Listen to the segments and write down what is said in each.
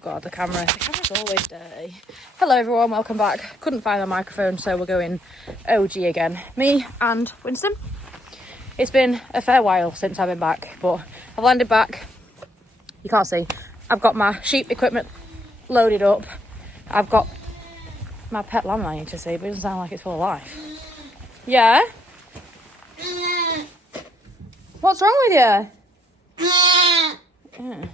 God, the camera's always dirty. Hello everyone, welcome back. Couldn't find the microphone, so we're going OG again. Me and Winston. It's been a fair while since I've been back, but I've landed back. You can't see. I've got my sheep equipment loaded up. I've got my pet lamb I need to see, but it doesn't sound like it's full of life. Yeah? What's wrong with you? Yeah.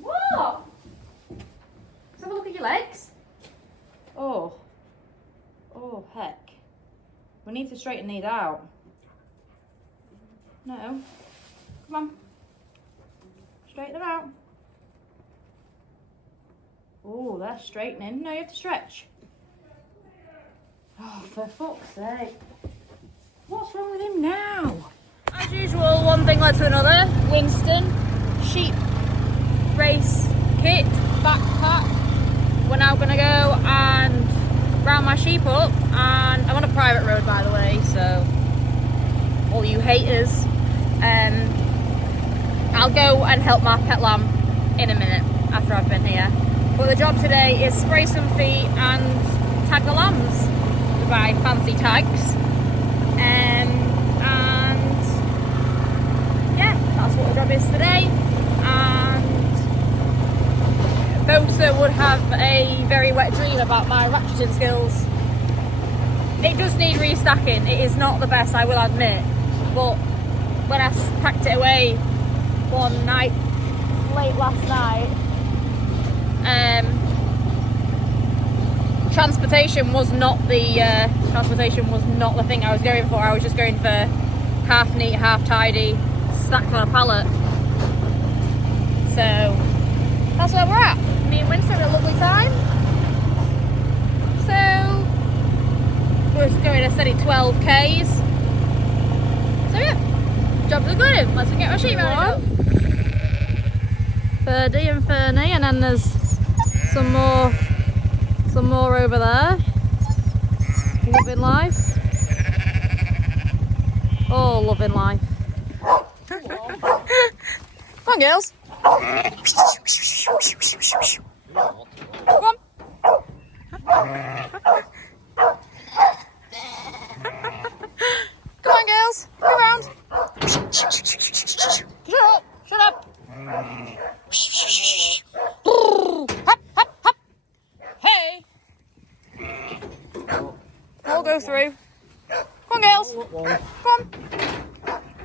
What? Let's have a look at your legs. Oh, heck. We need to straighten these out. No. Come on. Straighten them out. Oh, they're straightening. No, you have to stretch. Oh, for fuck's sake. What's wrong with him now? As usual, one thing led to another. Winston, sheep race kit, backpack. We're now going to go and round my sheep up. And I'm on a private road, by the way, so all you haters. I'll go and help my pet lamb in a minute after I've been here. But the job today is spray some feet and tag the lambs with my fancy tags. And yeah, that's what the job is today. And Bosa would have a very wet dream about my ratcheting skills. It does need restacking. It is not the best, I will admit. But when I packed it away one night, late last night, transportation was not the thing I was going for. I was just going for half neat, half tidy, stacked on a pallet. So that's where we're at. Me and Winston had a lovely time. So we're just going a steady 12 Ks. So yeah, jobs are good. Let's get my sheep rounded up. Ferdy and Fernie, and then there's some more over there. Loving life. Oh, loving life. Come on, girls. Come on. Come on, girls. Go around. Shut up. Shut up. Hop, hop, hop. Hey. We'll go through. Come on, girls. Come on.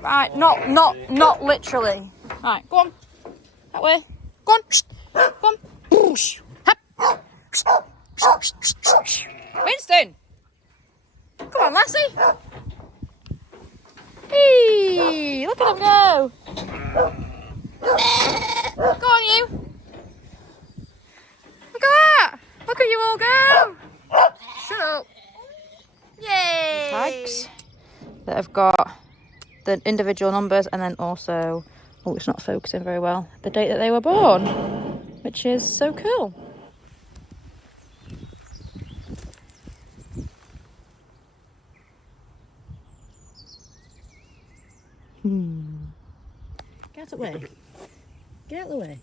Right, not literally. Right, go on. That way. Go on. Go on. Hop. Winston. Come on, lassie. Hey, look at him go. Go on, you. Look at that. Look at you all go. Shut up. Yay. Tags that have got the individual numbers and then also, oh, it's not focusing very well, the date that they were born, which is so cool. Get out of the way. Get out of the way.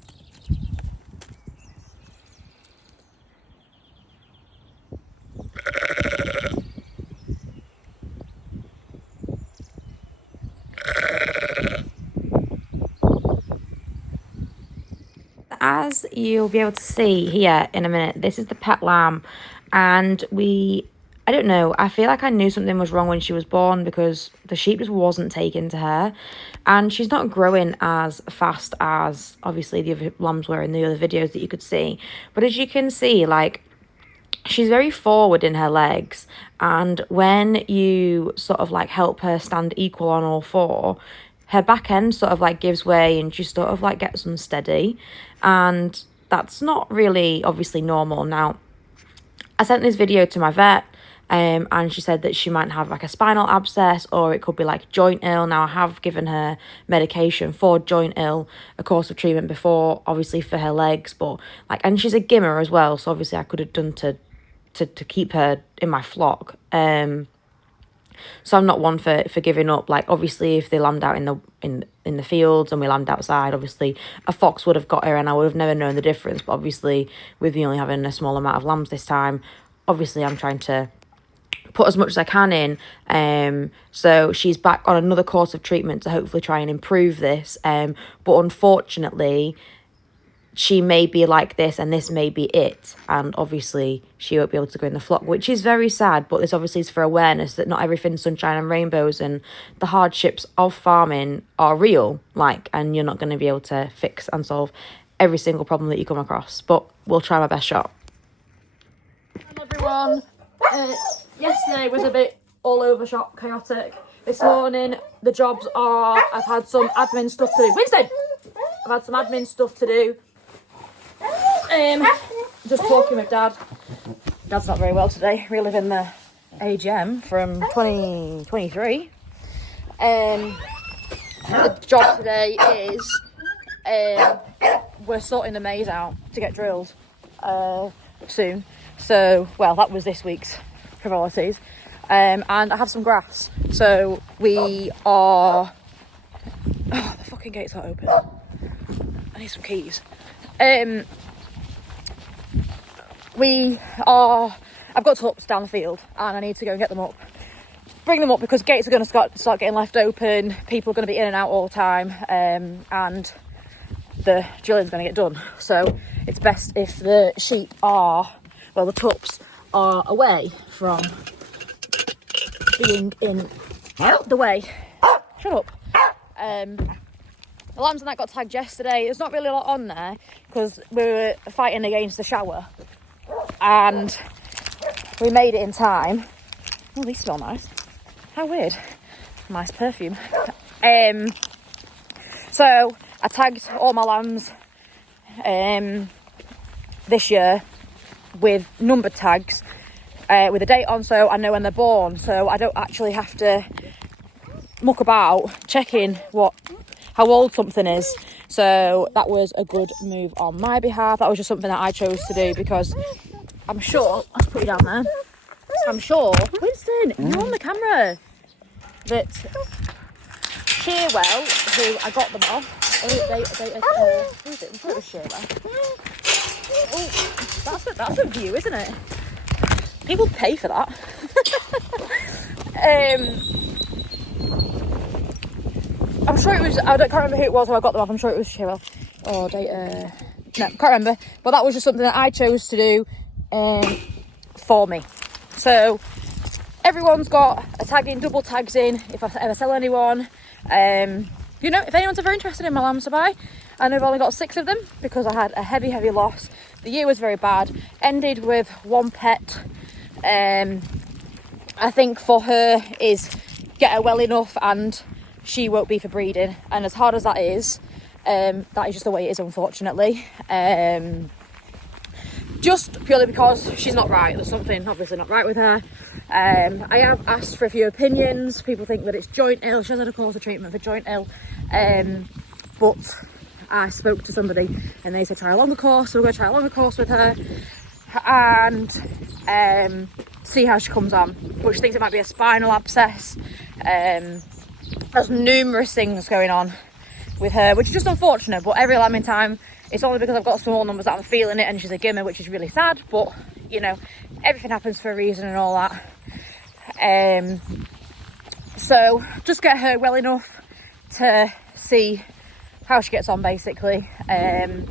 As you'll be able to see here in a minute, this is the pet lamb, and I don't know, I feel like I knew something was wrong when she was born because the sheep just wasn't taken to her, and she's not growing as fast as obviously the other lambs were in the other videos that you could see. But as you can see, like, she's very forward in her legs, and when you sort of like help her stand equal on all four, her back end sort of like gives way and she sort of like gets unsteady, and that's not really obviously normal. Now, I sent this video to my vet, and she said that she might have like a spinal abscess, or it could be like joint ill. Now, I have given her medication for joint ill, a course of treatment before, obviously for her legs, but like, and she's a gimmer as well, so obviously I could have done to keep her in my flock. So I'm not one for giving up. Like, obviously, if they land out in the fields and we land outside, obviously a fox would have got her and I would have never known the difference. But obviously, with me only having a small amount of lambs this time, obviously I'm trying to put as much as I can in. So she's back on another course of treatment to hopefully try and improve this. But unfortunately, she may be like this and this may be it, and obviously she won't be able to go in the flock, which is very sad. But this obviously is for awareness that not everything's sunshine and rainbows, and the hardships of farming are real, like, and you're not going to be able to fix and solve every single problem that you come across, but we'll try my best shot. Hello everyone. Yesterday was a bit all over shop chaotic. This morning the jobs are, I've had some admin stuff to do. Winston! I've had some admin stuff to do. Just talking with Dad. Dad's not very well today, reliving the AGM from 2023. The job today is we're sorting the maize out to get drilled soon. So, well, that was this week's frivolities. And I have some grass. So we are... Oh, the fucking gate's not open. I need some keys. I've got Tups down the field and I need to go and get them up. Bring them up because gates are going to start getting left open. People are going to be in and out all the time. And the drilling's going to get done. So it's best if the sheep are, well, the Tups are away from being in the way. Shut up. The lambs and that got tagged yesterday. There's not really a lot on there because we were fighting against the shower and we made it in time. Oh, these smell nice. How weird. Nice perfume. So I tagged all my lambs this year with numbered tags with a date on, so I know when they're born, so I don't actually have to muck about checking how old something is. So that was a good move on my behalf. That was just something that I chose to do because I'm sure, let's put you down there, I'm sure, Winston, you're on the camera, that Shearwell, who I got them off, who is it? I'm sure it was Shearwell. Oh, that's a view, isn't it? People pay for that. I'm sure it was, can't remember who it was who I got them off. I'm sure it was Shearwell. Or no, can't remember. But that was just something that I chose to do for me. So everyone's got a tag in, double tags in, if I ever sell anyone. You know, if anyone's ever interested in my lambs to buy. And I've only got 6 of them because I had a heavy loss. The year was very bad. Ended with 1 pet. I think for her is get her well enough and she won't be for breeding. And as hard as that is just the way it is, unfortunately. Just purely because she's not right. There's something obviously not right with her. I have asked for a few opinions. People think that it's joint ill. She has had a course of treatment for joint ill. But I spoke to somebody and they said try a longer course, so we're going to try a longer course with her and see how she comes on. But she thinks it might be a spinal abscess. There's numerous things going on with her, which is just unfortunate, but every lambing time, it's only because I've got small numbers that I'm feeling it and she's a gimmer, which is really sad, but you know, everything happens for a reason and all that. So just get her well enough to see how she gets on, basically, and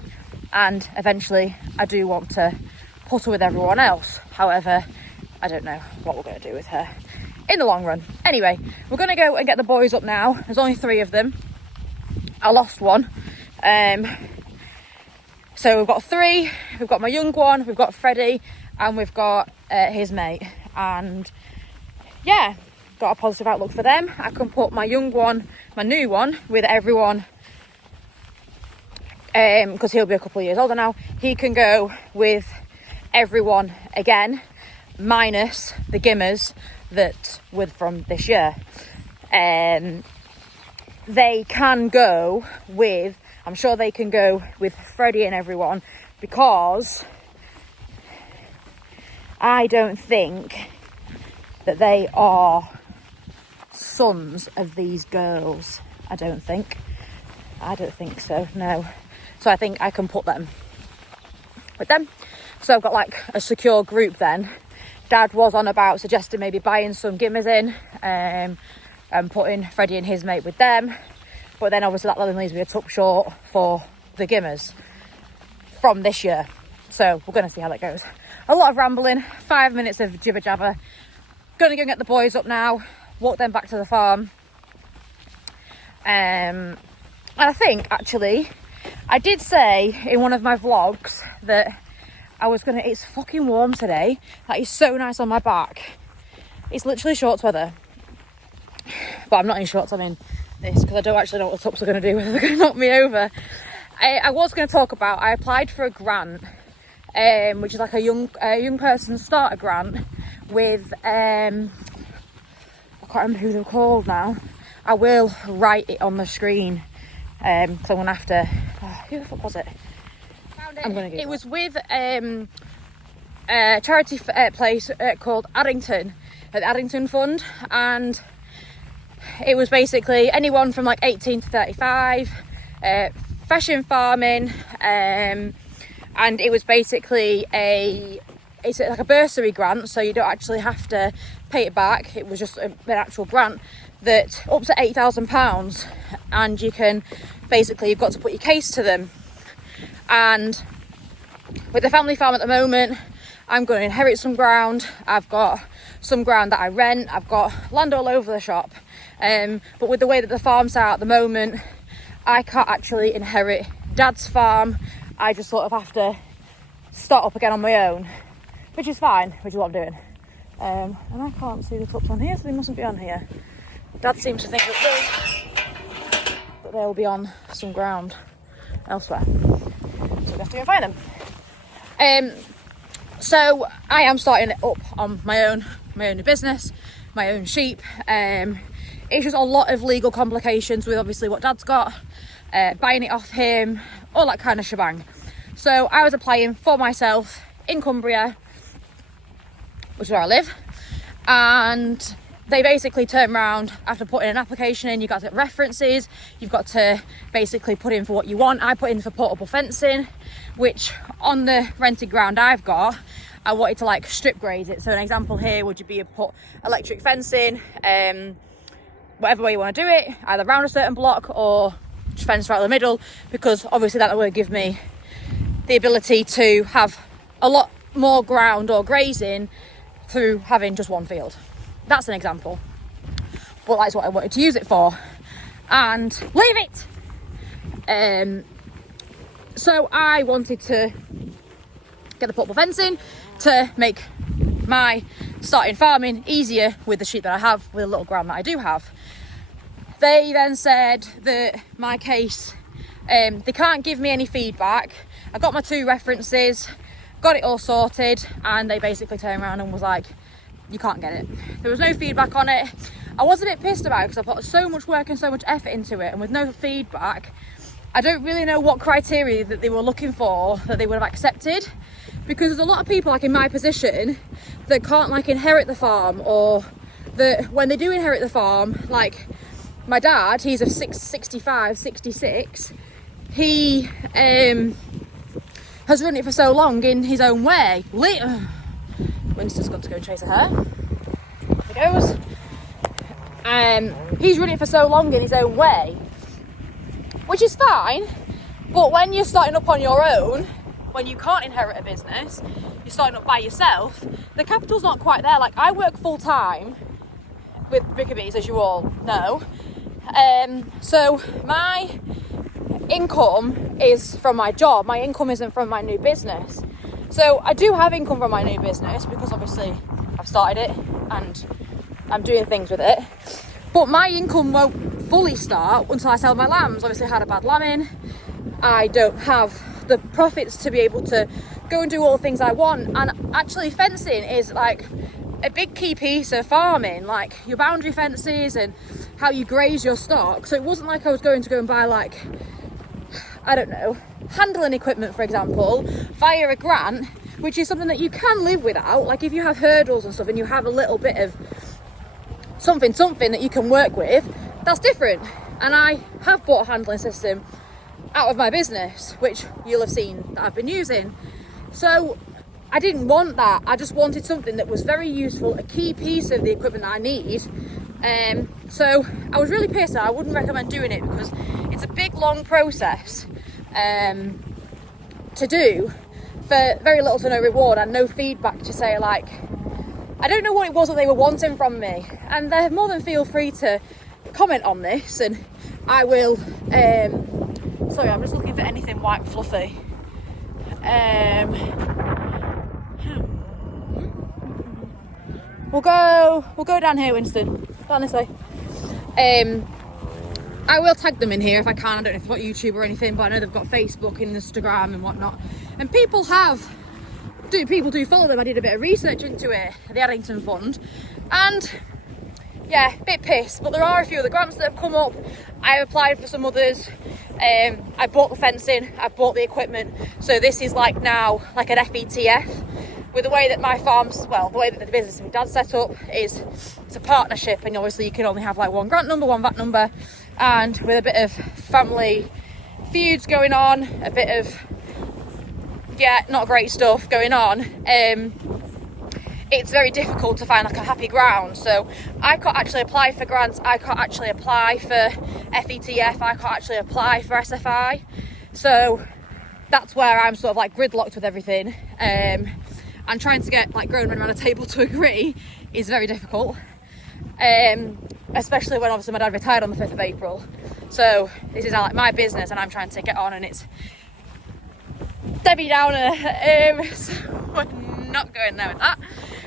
eventually I do want to put her with everyone else. However, I don't know what we're going to do with her in the long run. Anyway, we're going to go and get the boys up now. There's only 3 of them. I lost one. So we've got 3. We've got my young one, we've got Freddie, and we've got his mate. And yeah, got a positive outlook for them. I can put my young one, my new one, with everyone, because he'll be a couple of years older now. He can go with everyone again, minus the gimmers that were from this year. They can go with, I'm sure they can go with Freddie and everyone, because I don't think that they are sons of these girls. I don't think so, no. So I think I can put them with them. So I've got like a secure group then. Dad was on about suggesting maybe buying some gimmers in and putting Freddie and his mate with them. But then obviously that leaves me a tup short for the gimmers from this year. So we're going to see how that goes. A lot of rambling, 5 minutes of jibber jabber. Going to go and get the boys up now, walk them back to the farm. And I think actually I did say in one of my vlogs that I was gonna, it's fucking warm today. That is so nice on my back. It's literally shorts weather. But I'm not in shorts, I'm in this because I don't actually know what the tups are gonna do, whether they're gonna knock me over. I was gonna talk about, I applied for a grant, which is like a young person starter grant with, I can't remember who they're called now. I will write it on the screen. So I'm gonna have to. Who the fuck was it? I'm gonna get it. Was with a charity place called Addington, the Addington Fund, and it was basically anyone from like 18 to 35, fashion farming, and it was basically it's like a bursary grant, so you don't actually have to pay it back. It was just an actual grant that up to £8,000, and you can basically, you've got to put your case to them. And with the family farm at the moment, I'm going to inherit some ground. I've got some ground that I rent. I've got land all over the shop. But with the way that the farm's are at the moment, I can't actually inherit Dad's farm. I just sort of have to start up again on my own, which is fine, which is what I'm doing. And I can't see the tups on here, so they mustn't be on here. Dad seems to think that they'll be on some ground elsewhere, so we have to go find them. So I am starting it up on my own new business, my own sheep. It's just a lot of legal complications with obviously what Dad's got, buying it off him, all that kind of shebang. So I was applying for myself in Cumbria, which is where I live, and they basically turn around after putting an application in. You've got to get references, you've got to basically put in for what you want. I put in for portable fencing, which on the rented ground I've got, I wanted to like strip graze it. So an example here would be put electric fencing, whatever way you want to do it, either around a certain block or just fence right in the middle, because obviously that will give me the ability to have a lot more ground or grazing through having just one field. That's an example, but that's what I wanted to use it for, and leave it. So I wanted to get the portable fencing to make my starting farming easier with the sheep that I have, with the little ground that I do have. They then said that my case, they can't give me any feedback. I got my 2 references, got it all sorted, and they basically turned around and was like, you can't get it. There was no feedback on it. I was a bit pissed about it because I put so much work and so much effort into it, and with no feedback, I don't really know what criteria that they were looking for that they would have accepted, because there's a lot of people like in my position that can't like inherit the farm, or that when they do inherit the farm, like my dad, he's of 65, 66, he has run it for so long in his own way. Winston's got to go and chase a hare. There he goes. He's run it for so long in his own way, which is fine, but when you're starting up on your own, when you can't inherit a business, you're starting up by yourself, the capital's not quite there. Like, I work full time with Bickerbees, as you all know, so my income is from my job. My income isn't from my new business. So I do have income from my new business because obviously I've started it and I'm doing things with it, but my income won't fully start until I sell my lambs. Obviously I had a bad lambing, I don't have the profits to be able to go and do all the things I want, and actually fencing is like a big key piece of farming, like your boundary fences and how you graze your stock. So it wasn't like I was going to go and buy like, I don't know, handling equipment, for example, via a grant, which is something that you can live without. Like if you have hurdles and stuff and you have a little bit of something that you can work with, that's different. And I have bought a handling system out of my business, which you'll have seen that I've been using. So I didn't want that. I just wanted something that was very useful, a key piece of the equipment that I need. So I was really pissed. I wouldn't recommend doing it because it's a big, long process to do for very little to no reward and no feedback to say, like, I don't know what it was that they were wanting from me. And they're more than feel free to comment on this, and I will. Sorry, I'm just looking for anything white and fluffy. We'll go down here, Winston. Down this way. I will tag them in here if I can. I don't know if they've got YouTube or anything, but I know they've got Facebook and Instagram and whatnot. And people do follow them. I did a bit of research into it, the Addington Fund, and yeah, a bit pissed. But there are a few other grants that have come up. I applied for some others. I bought the fencing, I bought the equipment. So this is like now like an FETF. With the way that my farm's, well, the way that the business my dad's set up is, it's a partnership, and obviously you can only have like one grant number, one VAT number, and with a bit of family feuds going on, a bit of, yeah, not great stuff going on, it's very difficult to find like a happy ground. So I can't actually apply for grants, I can't actually apply for FETF, I can't actually apply for SFI. So that's where I'm sort of like gridlocked with everything. And trying to get like grown men around a table to agree is very difficult, especially when obviously my dad retired on the 5th of April. So this is now like my business and I'm trying to get on, and it's Debbie Downer, so we're not going there with that.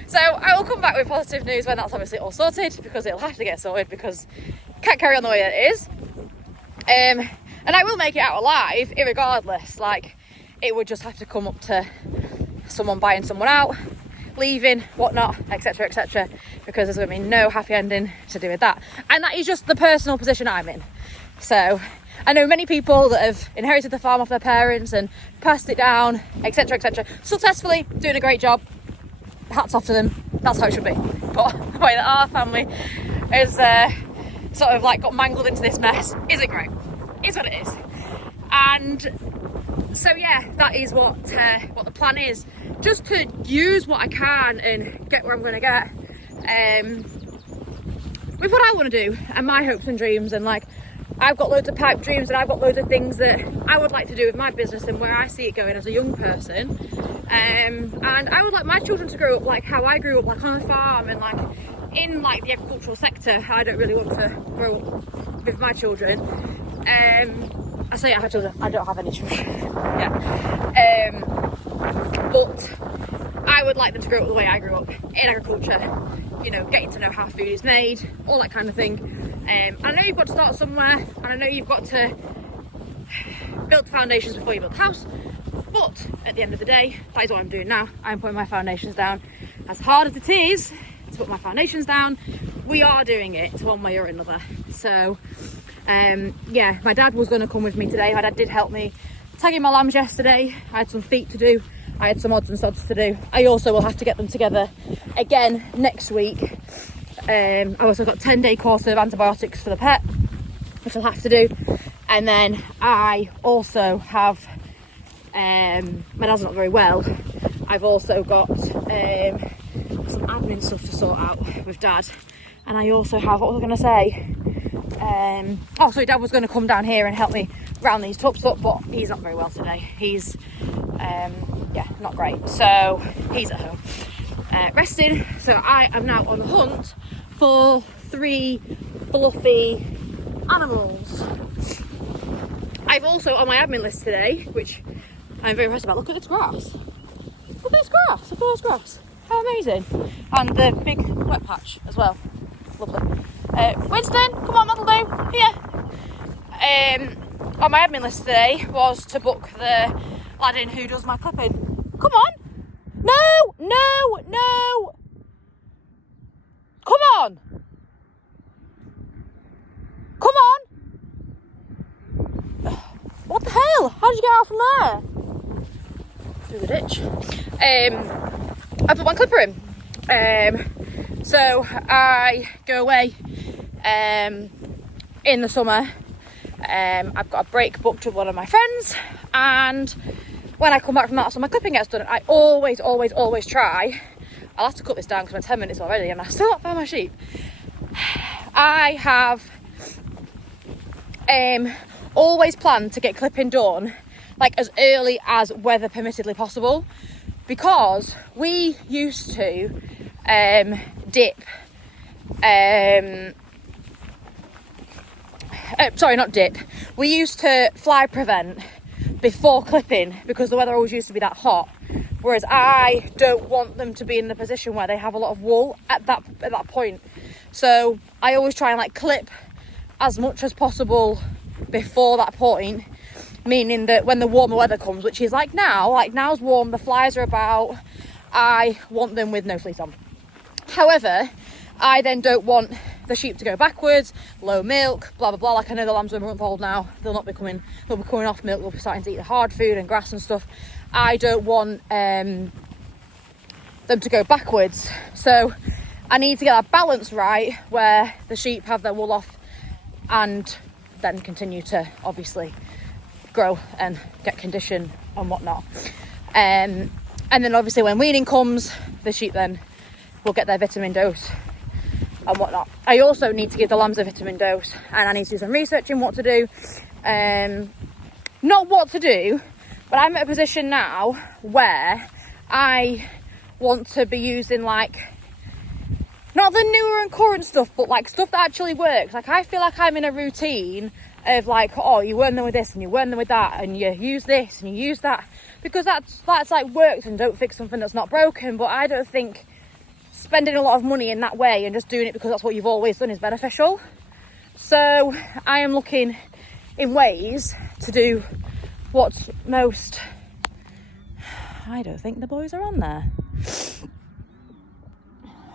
So I will come back with positive news when that's obviously all sorted, because it'll have to get sorted because it can't carry on the way it is. And I will make it out alive irregardless. Like, it would just have to come up to someone buying someone out, leaving, whatnot, etc, etc, because there's going to be no happy ending to do with that. And that is just the personal position I'm in. So I know many people that have inherited the farm off their parents and passed it down, etc, etc, successfully, doing a great job. Hats off to them. That's how it should be. But the way that our family has sort of like got mangled into this mess isn't great. Is what it is. And so yeah, that is what the plan is. Just to use what I can and get where I'm going to get with what I want to do and my hopes and dreams. And like, I've got loads of pipe dreams and I've got loads of things that I would like to do with my business and where I see it going as a young person. And I would like my children to grow up like how I grew up, like on a farm and like in like the agricultural sector. I don't really want to grow up with my children. I say I have children, I don't have any children. Yeah. But I would like them to grow up the way I grew up, in agriculture, you know, getting to know how food is made, all that kind of thing. I know you've got to start somewhere, and I know you've got to build the foundations before you build the house, but at the end of the day, that is what I'm doing now. I'm putting my foundations down. As hard as it is to put my foundations down, we are doing it one way or another. So yeah, my dad was going to come with me today. My dad did help me tagging my lambs yesterday. I had some feet to do, I had some odds and sods to do. I also will have to get them together again next week. I also got a 10-day course of antibiotics for the pet, which I'll have to do. And then I also have, my dad's not very well. I've also got some admin stuff to sort out with dad. And I also have, what was I going to say? Oh, so dad was going to come down here and help me round these tups up, but he's not very well today. He's yeah, not great, so he's at home resting. So I am now on the hunt for 3 fluffy animals. I've also on my admin list today, which I'm very impressed about. Look at this grass. Look at this grass. Look at this grass. How amazing. And the big wet patch as well. Lovely. Winston, come on, that'll do. Here. On my admin list today was to book the lad in who does my clipping. Come on. No, no, no. Come on. Come on. What the hell? How did you get out from there? Through the ditch. I put my clipper in. So I go away in the summer. I've got a break booked with one of my friends, and when I come back from that, so my clipping gets done, I always try. I'll have to cut this down because we're 10 minutes already and I still not found my sheep. I have always planned to get clipping done like as early as weather permittedly possible, because we used to dip sorry, not dip. We used to fly prevent before clipping because the weather always used to be that hot. Whereas I don't want them to be in the position where they have a lot of wool at that point. So I always try and like clip as much as possible before that point, meaning that when the warmer weather comes, which is like now's warm, the flies are about, I want them with no fleece on. However, I then don't want the sheep to go backwards, low milk, blah blah blah. Like I know the lambs are a month old now, they'll be coming off milk, they'll be starting to eat the hard food and grass and stuff. I don't want them to go backwards, so I need to get that balance right where the sheep have their wool off and then continue to obviously grow and get condition and whatnot. And then obviously when weaning comes, the sheep then will get their vitamin dose and whatnot. I also need to give the lambs a vitamin dose, and I need to do some research in what to do. Not what to do, but I'm at a position now where I want to be using like, not the newer and current stuff, but like stuff that actually works. Like I feel like I'm in a routine of like, oh, you worm them with this and you worm them with that and you use this and you use that, because that's like works, and don't fix something that's not broken. But I don't think spending a lot of money in that way and just doing it because that's what you've always done is beneficial. So I am looking in ways to do what's most... I don't think the boys are on there.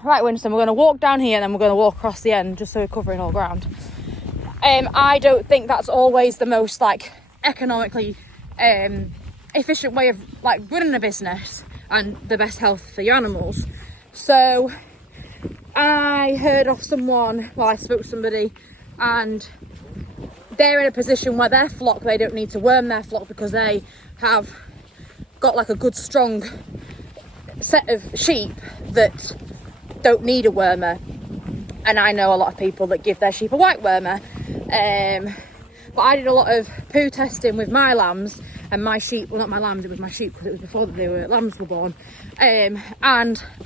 Right, Winston, we're going to walk down here and then we're going to walk across the end just so we're covering all ground. I don't think that's always the most like economically efficient way of like running a business and the best health for your animals. So I heard of someone, well, I spoke to somebody, and they're in a position where their flock, they don't need to worm their flock because they have got like a good strong set of sheep that don't need a wormer. And I know a lot of people that give their sheep a white wormer. But I did a lot of poo testing with my lambs and my sheep, well not my lambs, it was my sheep because it was before the lambs were born. And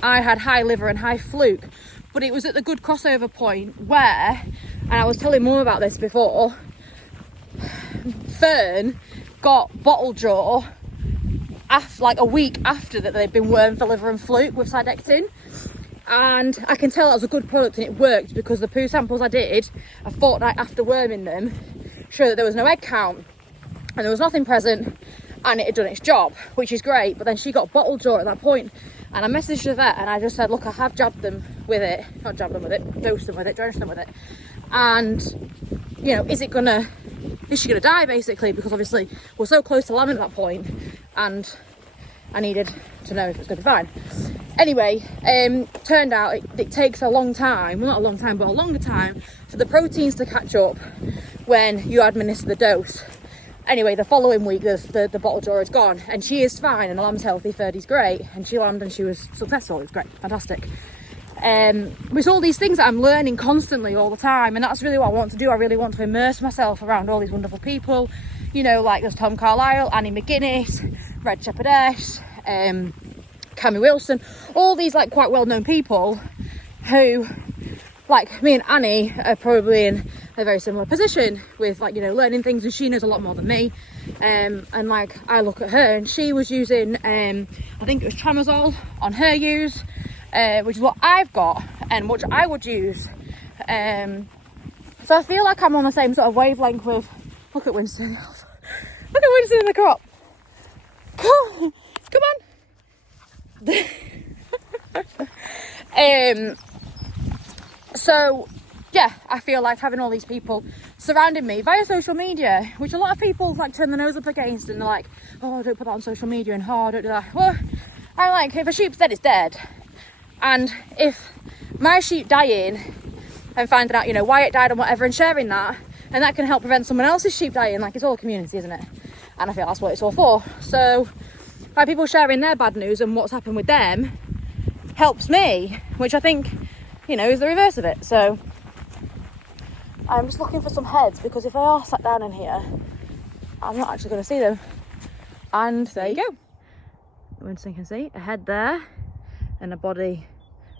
I had high liver and high fluke, but it was at the good crossover point where, and I was telling Mum about this before, Fern got bottle jaw after, like a week after that they'd been wormed for liver and fluke with Sidectin. And I can tell that was a good product and it worked because the poo samples I did a fortnight after worming them showed that there was no egg count and there was nothing present and it had done its job, which is great. But then she got bottle jaw at that point, and I messaged the vet and I just said, look, I have jabbed them with it, not jabbed them with it, dosed them with it, drenched them with it, and you know, is she gonna die basically, because obviously we're so close to lambing at that point and I needed to know if it was gonna be fine. Anyway, turned out it takes a long time, well not a long time, but a longer time for the proteins to catch up when you administer the dose. Anyway, the following week the bottle jaw is gone and she is fine and the lamb's healthy, Ferdy's great, and she lambed and she was successful. It was great, fantastic. With all these things that I'm learning constantly all the time, and that's really what I want to do. I really want to immerse myself around all these wonderful people, you know, like there's Tom Carlisle, Annie McGuinness, Red Shepherdess, Cammy Wilson, all these like quite well-known people who, like me and Annie, are probably in a very similar position with, like, you know, learning things, and she knows a lot more than me. And like I look at her and she was using I think it was Tramadol on her use, which is what I've got and which I would use. So I feel like I'm on the same sort of wavelength with, look at Winston. Look at Winston in the crop. Come on. So yeah, I feel like having all these people surrounding me via social media, which a lot of people like turn their nose up against, and they're like, oh, don't put that on social media, and oh, don't do that. Well, I'm like, if a sheep's dead, it's dead. And if my sheep dying and finding out, you know, why it died and whatever, and sharing that, and that can help prevent someone else's sheep dying. Like, it's all a community, isn't it? And I feel that's what it's all for. So by people sharing their bad news and what's happened with them helps me, which I think, you know, is the reverse of it. So I'm just looking for some heads, because if they are sat down in here, I'm not actually going to see them. And there you go. So you can see a head there and a body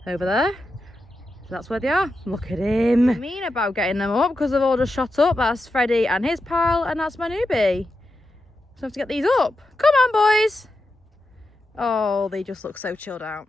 over there. So that's where they are. Look at him. I mean about getting them up, because they've all just shot up. That's Freddie and his pal, and that's my newbie. So I have to get these up. Come on, boys. Oh, they just look so chilled out.